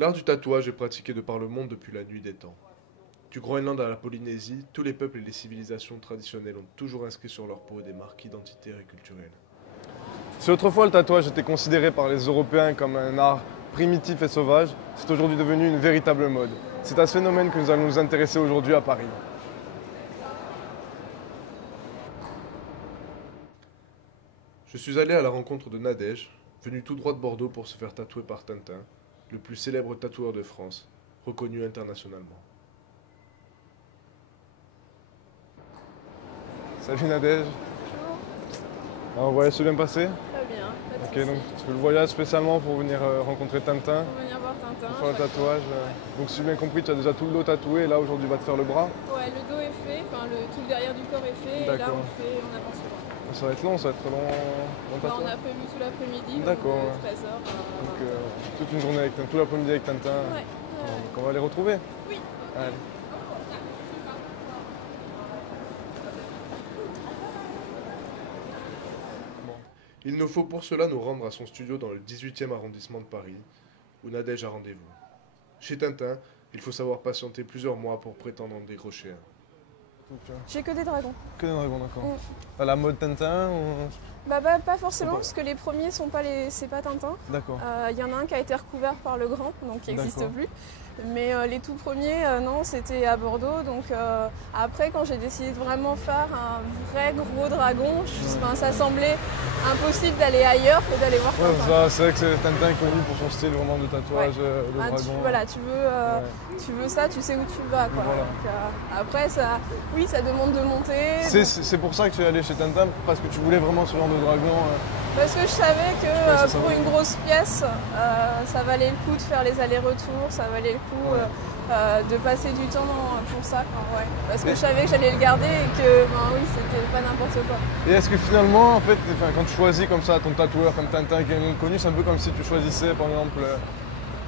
L'art du tatouage est pratiqué de par le monde depuis la nuit des temps. Du Groenland à la Polynésie, tous les peuples et les civilisations traditionnelles ont toujours inscrit sur leur peau des marques identitaires et culturelles. Si autrefois le tatouage était considéré par les Européens comme un art primitif et sauvage, c'est aujourd'hui devenu une véritable mode. C'est à ce phénomène que nous allons nous intéresser aujourd'hui à Paris. Je suis allé à la rencontre de Nadège, venu tout droit de Bordeaux pour se faire tatouer par Tintin, le plus célèbre tatoueur de France, reconnu internationalement. Salut Nadège. Alors, le voyage s'est bien passé? Très bien, pas de Ok, soucis. donc tu fais le voyage spécialement pour venir rencontrer Tintin, Pour venir voir Tintin. pour faire le tatouage. Donc si j'ai bien compris, tu as déjà tout le dos tatoué et là aujourd'hui tu vas te faire le bras. Ouais, le dos est fait, enfin tout le derrière du corps est fait, et là D'accord. on avance le bras. Ça va être long, ça va être long Bah, on tatouage. a prévu tout l'après-midi, D'accord, de ouais. 13h. Donc toute une journée avec Tintin, tout l'après-midi avec Tintin. Ouais, Donc on va les retrouver. Oui. Allez. Il nous faut pour cela nous rendre à son studio dans le 18e arrondissement de Paris, où Nadège a rendez-vous. Chez Tintin, il faut savoir patienter plusieurs mois pour prétendre en décrocher un. Donc, J'ai que des dragons. que des dragons, d'accord. Mm. T'as la mode Tintin ou... Bah, pas forcément, parce que les premiers c'est pas Tintin. D'accord. Il y en a un qui a été recouvert par le grand, donc qui n'existe D'accord. plus. Mais les tout premiers, non, c'était à Bordeaux. Donc après, quand j'ai décidé de vraiment faire un vrai gros dragon, enfin, ça semblait impossible d'aller ailleurs que d'aller voir Ouais, Tintin. c'est vrai que Tintin est connu pour son style vraiment de tatouage, le Ah, dragon. voilà, tu veux ça, tu sais où tu vas. Quoi. Voilà. Donc, après, ça demande de monter. C'est pour ça que tu es allé chez Tintin, parce que tu voulais vraiment ce genre de dragon. Parce que je savais que ça pour va. une grosse pièce, ça valait le coup de faire les allers-retours, ça valait le coup de passer du temps pour ça. Quoi, ouais. Parce que je savais que j'allais le garder et que oui, c'était pas n'importe quoi. Et est-ce que finalement, en fait, quand tu choisis comme ça ton tatoueur comme Tintin qui est un nom connu, c'est un peu comme si tu choisissais par exemple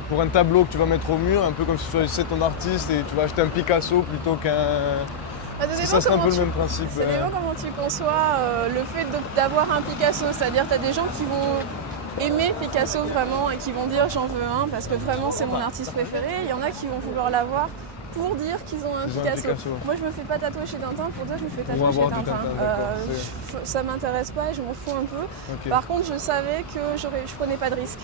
pour un tableau que tu vas mettre au mur, un peu comme si tu choisissais ton artiste et tu vas acheter un Picasso plutôt qu'un... Ça serait un peu le même principe. Ça dépend comment tu conçois le fait d'avoir un Picasso. C'est-à-dire que tu as des gens qui vont aimer Picasso vraiment et qui vont dire j'en veux un parce que vraiment c'est mon artiste préféré. Il y en a qui vont vouloir l'avoir pour dire qu'ils ont un Picasso. Moi je me fais pas tatouer chez Tintin pour dire je me fais tatouer chez Tintin. Ça m'intéresse pas et je m'en fous un peu. Okay. Par contre je savais que je prenais pas de risque.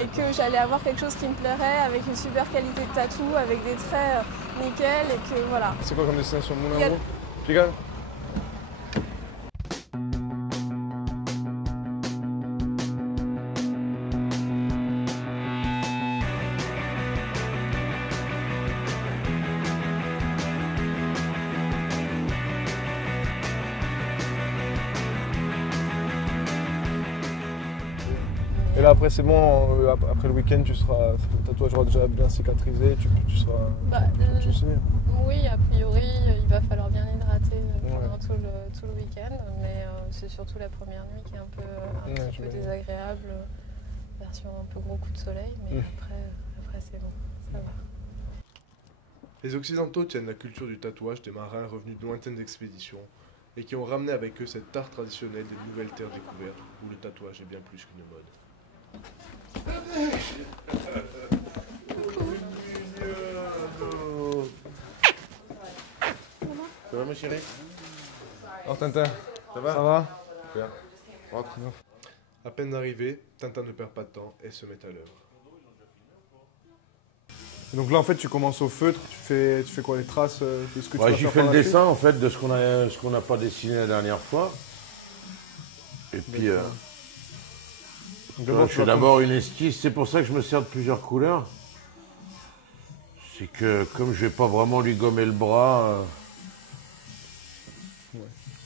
Et que j'allais avoir quelque chose qui me plairait avec une super qualité de tatou, avec des traits nickel et que voilà. C'est quoi comme destination, Moulin à Eau? Pigalle? Et là après c'est bon, après le week-end le tatouage aura déjà bien cicatrisé, tu seras tout signé. Oui, a priori il va falloir bien hydrater pendant tout le week-end, mais c'est surtout la première nuit qui est un petit peu désagréable, version un peu gros coup de soleil, mais après c'est bon, ça va. Les Occidentaux tiennent la culture du tatouage des marins revenus de lointaines expéditions et qui ont ramené avec eux cet art traditionnel des nouvelles terres découvertes où le tatouage est bien plus qu'une mode. Ça va ma chérie? Alors Tintin, Ça va? ça va? Super. Rentre. À peine arrivé, Tintin ne perd pas de temps et se met à l'œuvre. Donc là en fait tu commences au feutre, tu fais quoi, les traces de ce que tu vas J'ai faire fait par le la dessin en fait de ce qu'on n'a pas dessiné la dernière fois. Et puis suite. je fais d'abord une esquisse, c'est pour ça que je me sers de plusieurs couleurs. C'est que comme je vais pas vraiment lui gommer le bras,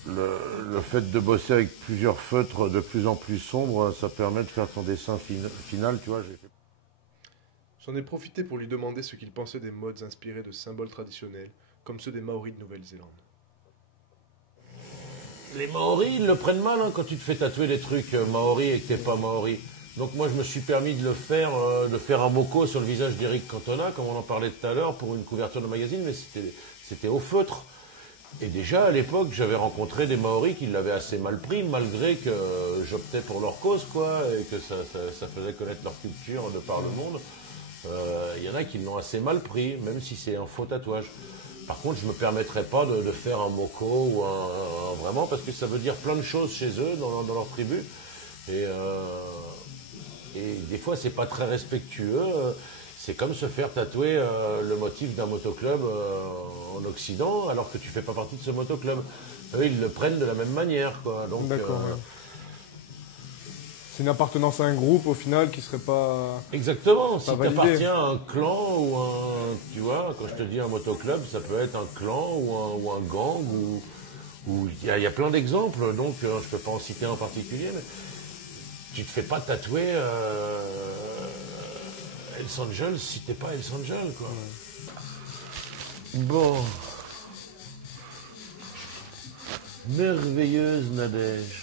le fait de bosser avec plusieurs feutres de plus en plus sombres, ça permet de faire ton dessin final, tu vois. J'en ai profité pour lui demander ce qu'il pensait des modes inspirés de symboles traditionnels, comme ceux des Maoris de Nouvelle-Zélande. Les Maoris, ils le prennent mal quand tu te fais tatouer des trucs Maoris et que t'es pas Maori. Donc moi, je me suis permis de faire un moco sur le visage d'Eric Cantona, comme on en parlait tout à l'heure, pour une couverture de magazine, mais c'était au feutre. Et déjà, à l'époque, j'avais rencontré des Maoris qui l'avaient assez mal pris, malgré que j'optais pour leur cause, quoi, et que ça faisait connaître leur culture de par le monde. Il y en a qui l'ont assez mal pris, même si c'est un faux tatouage. Par contre, je ne me permettrai pas de faire un moco ou vraiment, parce que ça veut dire plein de choses chez eux, dans leur tribu. Et des fois, c'est pas très respectueux. C'est comme se faire tatouer le motif d'un motoclub en Occident, alors que tu fais pas partie de ce motoclub. Eux, ils le prennent de la même manière, quoi. Donc, D'accord. Ouais. C'est une appartenance à un groupe au final qui serait pas. Exactement. Si tu validé. appartiens à un clan ou tu vois, quand je te dis un motoclub, ça peut être un clan ou un gang ou il y a plein d'exemples. Donc, je peux pas en citer un en particulier, mais tu te fais pas tatouer Hells Angels si t'es pas Hells Angels, quoi. Bon. Merveilleuse Nadège.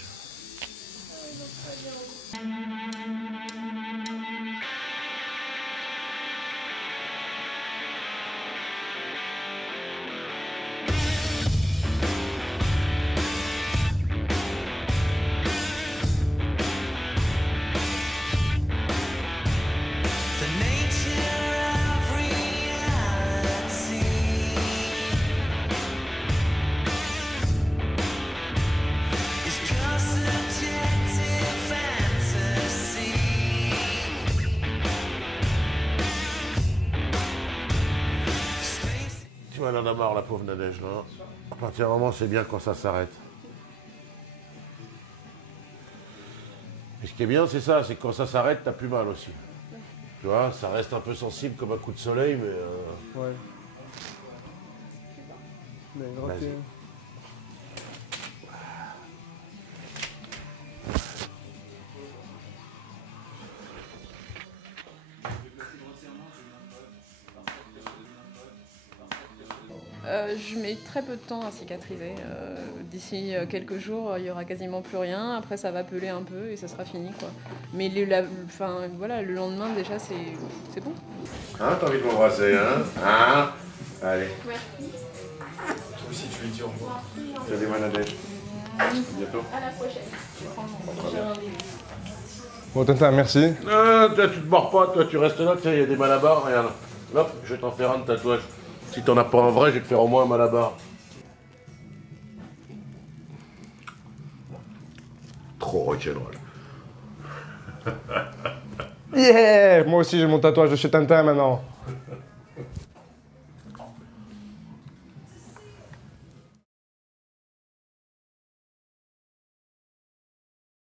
Elle en a marre, la pauvre Nadège, là. À partir d'un moment, c'est bien quand ça s'arrête. Et ce qui est bien, c'est ça, c'est que quand ça s'arrête, t'as plus mal aussi. Tu vois, ça reste un peu sensible comme un coup de soleil, mais... Ouais. Mais gratter. Je mets très peu de temps à cicatriser. D'ici quelques jours, il y aura quasiment plus rien. Après, ça va peler un peu et ça sera fini, quoi. Mais voilà, le lendemain, déjà, c'est bon. Hein, t'as envie de m'embrasser, hein? Allez. Merci. Toi aussi, tu lui dis au revoir. Salut, ma Nadège. À bientôt. À la prochaine. Bon, Tintin, merci. Toi, tu te mords pas, toi, tu restes là, tu sais, il y a des malabars, regarde. Hop, je vais t'en faire un de tatouage. Si t'en as pas un vrai, je vais te faire au moins un malabar. Trop rock'n'roll. Yeah! Moi aussi, j'ai mon tatouage de chez Tintin maintenant.